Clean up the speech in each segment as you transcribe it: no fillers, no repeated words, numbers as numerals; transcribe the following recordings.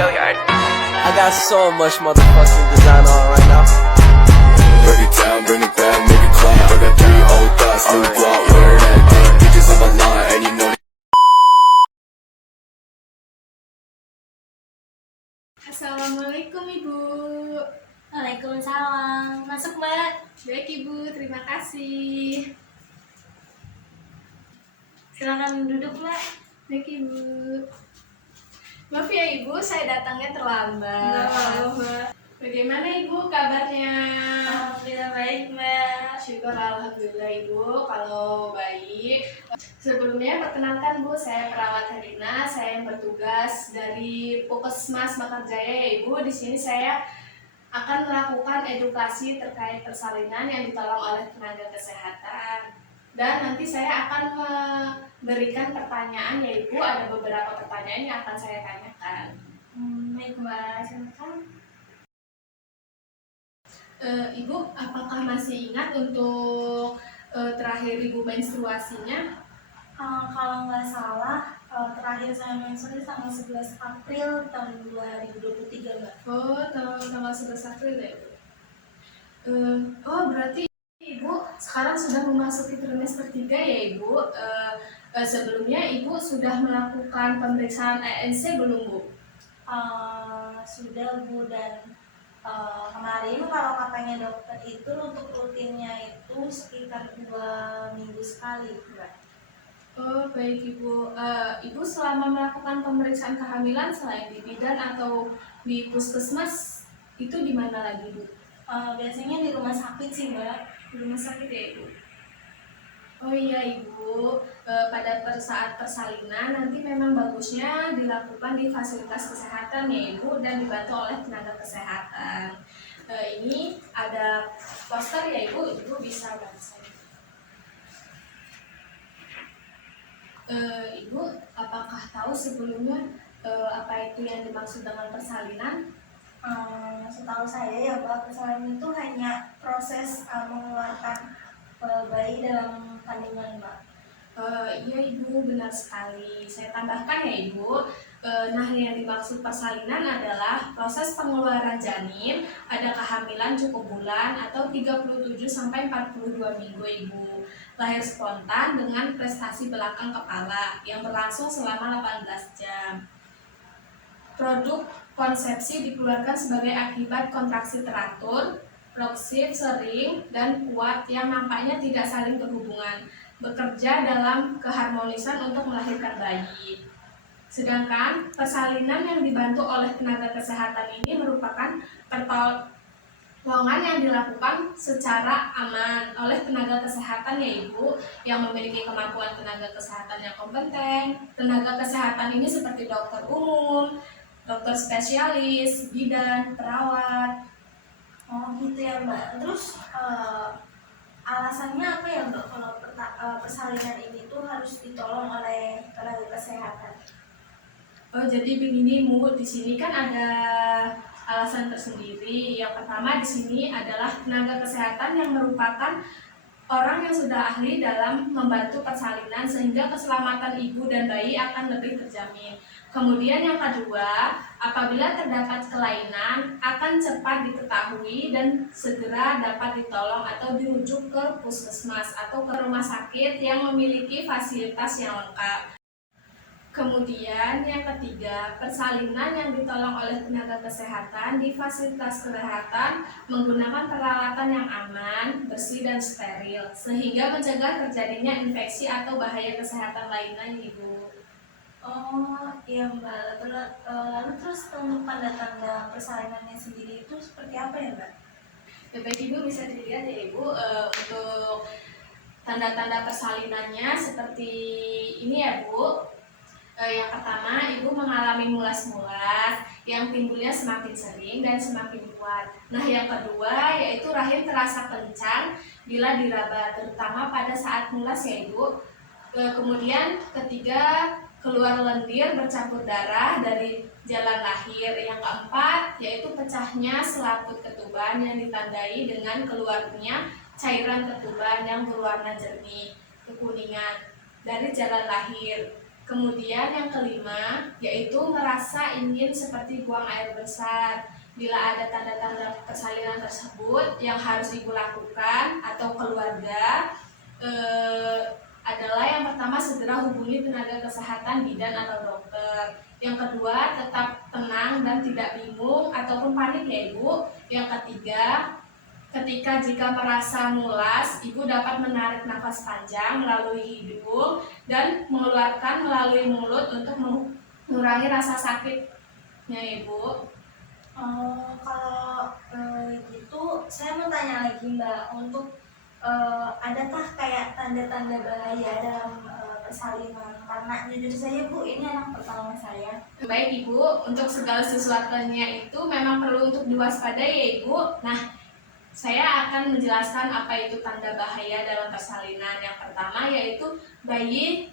I got so much motherfucking design on right now. Break it down, bring it back, make it clap. I got 3 old thoughts, new block, where that day. Bitches on my line, and you know. Assalamualaikum Ibu. Waalaikumsalam. Masuk Mbak. Baik Ibu, terima kasih. Silakan duduk Mbak. Baik Ibu. Maaf ya Ibu, saya datangnya terlambat. Enggak apa-apa Mbak. Bagaimana Ibu kabarnya? Alhamdulillah baik Mbak. Syukur alhamdulillah Ibu kalau baik. Sebelumnya perkenalkan Bu, saya perawat Herina, saya yang bertugas dari Puskesmas Mekarjaya ya Ibu. Di sini saya akan melakukan edukasi terkait persalinan yang ditolong oleh tenaga kesehatan. Dan nanti saya akan memberikan pertanyaan ya Ibu, ada beberapa pertanyaan yang akan saya tanyakan. Baik Mbak, silakan. Ibu, apakah masih ingat untuk terakhir Ibu menstruasinya? Kalau nggak salah, terakhir saya menstruasi tanggal 11 April tahun 2023 Mbak. Oh, tanggal 11 April ya Ibu. Oh, berarti Ibu sekarang sudah memasuki trimester 3 ya Ibu. Sebelumnya Ibu sudah melakukan pemeriksaan ANC belum Bu? Sudah Bu, dan kemarin kalau katanya dokter itu untuk rutinnya itu sekitar 2 minggu sekali Mbak. Oh, baik Ibu. Ibu selama melakukan pemeriksaan kehamilan selain di bidan atau di puskesmas itu di mana lagi Bu? Biasanya di rumah sakit sih Mbak. Di rumah sakit ya Ibu. Oh iya Ibu, pada saat persalinan nanti memang bagusnya dilakukan di fasilitas kesehatan ya Ibu dan dibantu oleh tenaga kesehatan. Ini ada poster ya Ibu, Ibu bisa baca. Ibu, apakah tahu sebelumnya apa itu yang dimaksud dengan persalinan? Setahu saya ya Mbak, persalinan itu hanya proses mengeluarkan bayi dalam kandungan Mbak. Iya Ibu, benar sekali. Saya tambahkan ya Ibu. Nah, yang dimaksud persalinan adalah proses pengeluaran janin, ada kehamilan cukup bulan atau 37 sampai 42 minggu Ibu. Lahir spontan dengan prestasi belakang kepala yang berlangsung selama 18 jam. Produk konsepsi dikeluarkan sebagai akibat kontraksi teratur, progresif, sering, dan kuat yang nampaknya tidak saling berhubungan, bekerja dalam keharmonisan untuk melahirkan bayi. Sedangkan persalinan yang dibantu oleh tenaga kesehatan ini merupakan pertolongan yang dilakukan secara aman oleh tenaga kesehatan ya Ibu, yang memiliki kemampuan tenaga kesehatan yang kompeten. Tenaga kesehatan ini seperti dokter umum, dokter spesialis, bidan, perawat. Oh gitu ya Mbak. Terus alasannya apa ya Mbak kalau persalinan ini tuh harus ditolong oleh tenaga kesehatan? Oh, jadi begini Bu, di sini kan ada alasan tersendiri. Yang pertama di sini adalah tenaga kesehatan yang merupakan orang yang sudah ahli dalam membantu persalinan sehingga keselamatan ibu dan bayi akan lebih terjamin. Kemudian yang kedua, apabila terdapat kelainan akan cepat diketahui dan segera dapat ditolong atau dirujuk ke puskesmas atau ke rumah sakit yang memiliki fasilitas yang lengkap. Kemudian yang ketiga, persalinan yang ditolong oleh tenaga kesehatan di fasilitas kesehatan menggunakan peralatan yang aman, bersih dan steril sehingga mencegah terjadinya infeksi atau bahaya kesehatan lainnya Ibu. Oh iya Mbak. Lalu terus untuk tanda-tanda persalinannya sendiri itu seperti apa ya Mbak? Baik Ibu, bisa dilihat ya Ibu, untuk tanda-tanda persalinannya seperti ini ya Bu. Yang pertama, ibu mengalami mulas-mulas yang timbulnya semakin sering dan semakin kuat. Nah, yang kedua yaitu rahim terasa kencang bila diraba, terutama pada saat mulas ya Ibu. Kemudian ketiga, keluar lendir bercampur darah dari jalan lahir. Yang keempat yaitu pecahnya selaput ketuban yang ditandai dengan keluarnya cairan ketuban yang berwarna jernih kekuningan dari jalan lahir. Kemudian yang kelima, yaitu merasa ingin seperti buang air besar. Bila ada tanda-tanda persalinan tersebut yang harus ibu lakukan atau keluarga, adalah yang pertama segera hubungi tenaga kesehatan bidan atau dokter. Yang kedua, tetap tenang dan tidak bingung ataupun panik ya ibu. Yang ketiga, jika merasa mulas, ibu dapat menarik nafas panjang melalui hidung dan mengeluarkan melalui mulut untuk mengurangi rasa sakitnya ibu. Kalau gitu, saya mau tanya lagi Mbak, untuk adakah kayak tanda-tanda bahaya dalam persalinan? Karena jujur saya Bu, ini anak pertama saya. Baik ibu, untuk segala sesuatunya itu memang perlu untuk diwaspadai ya ibu. Nah, saya akan menjelaskan apa itu tanda bahaya dalam persalinan. Yang pertama yaitu bayi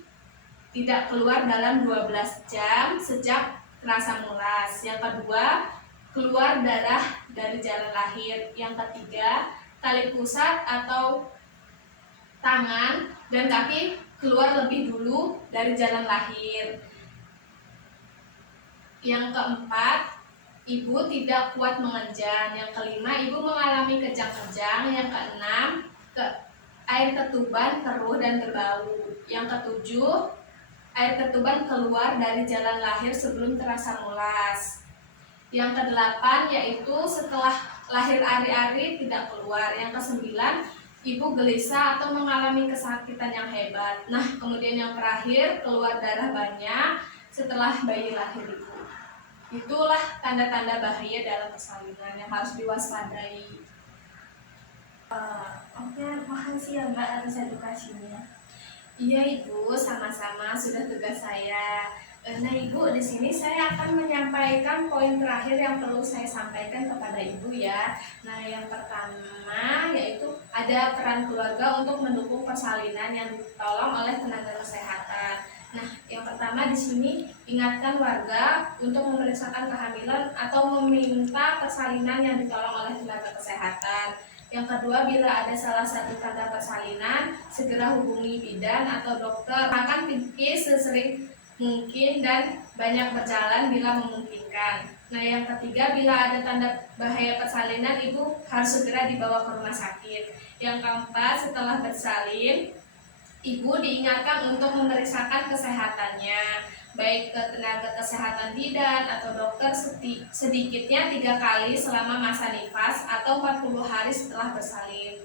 tidak keluar dalam 12 jam sejak terasa mulas. Yang kedua, keluar darah dari jalan lahir. Yang ketiga, tali pusat atau tangan dan kaki keluar lebih dulu dari jalan lahir. Yang keempat, ibu tidak kuat mengenjang. Yang kelima, ibu mengalami kejang-kejang. Yang keenam, air ketuban keruh dan berbau. Yang ketujuh, air ketuban keluar dari jalan lahir sebelum terasa mulas. Yang kedelapan yaitu setelah lahir ari-ari tidak keluar. Yang kesembilan, ibu gelisah atau mengalami kesakitan yang hebat. Nah, kemudian yang terakhir, keluar darah banyak setelah bayi lahir ibu. Itulah tanda-tanda bahaya dalam persalinan yang harus diwaspadai. Oke, makasih ya Mbak atas edukasinya. Iya ibu, sama-sama, sudah tugas saya. Nah ibu, di sini saya akan menyampaikan poin terakhir yang perlu saya sampaikan kepada ibu ya. Nah yang pertama yaitu ada peran keluarga untuk mendukung persalinan yang ditolong oleh tenaga kesehatan. Nah yang pertama di sini ingatkan warga untuk memeriksakan kehamilan atau meminta persalinan yang ditolong oleh tenaga kesehatan. Yang kedua, bila ada salah satu tanda persalinan, segera hubungi bidan atau dokter. Makan pikir sesering mungkin dan banyak berjalan bila memungkinkan. Nah, yang ketiga, bila ada tanda bahaya persalinan, ibu harus segera dibawa ke rumah sakit. Yang keempat, setelah bersalin, ibu diingatkan untuk memeriksakan kesehatannya, baik ke tenaga kesehatan bidan atau dokter sedikitnya 3 kali selama masa nifas atau 40 hari setelah bersalin.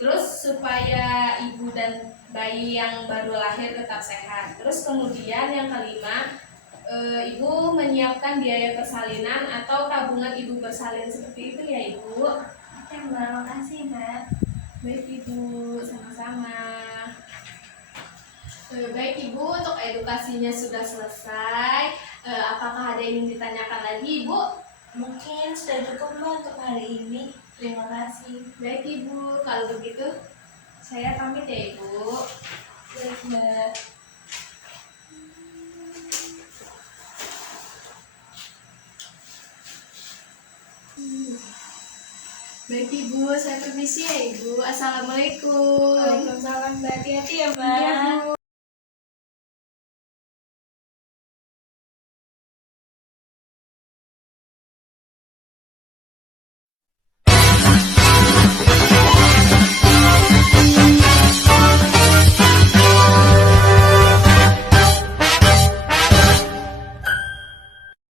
Terus supaya ibu dan bayi yang baru lahir tetap sehat. Terus kemudian yang kelima, ibu menyiapkan biaya persalinan atau tabungan ibu bersalin seperti itu ya ibu. Oke Mbak, makasih Mbak. Baik ibu, sama-sama. Baik ibu, untuk edukasinya sudah selesai. Apakah ada yang ingin ditanyakan lagi ibu? Mungkin sudah cukup Mbak untuk hari ini. Terima kasih. Baik ibu, kalau begitu saya pamit ya ibu. Baik Mbak. Baik ibu, saya permisi ya ibu. Assalamualaikum. Waalaikumsalam Mbak. Hati-hati ya Mbak. Iya, Bu.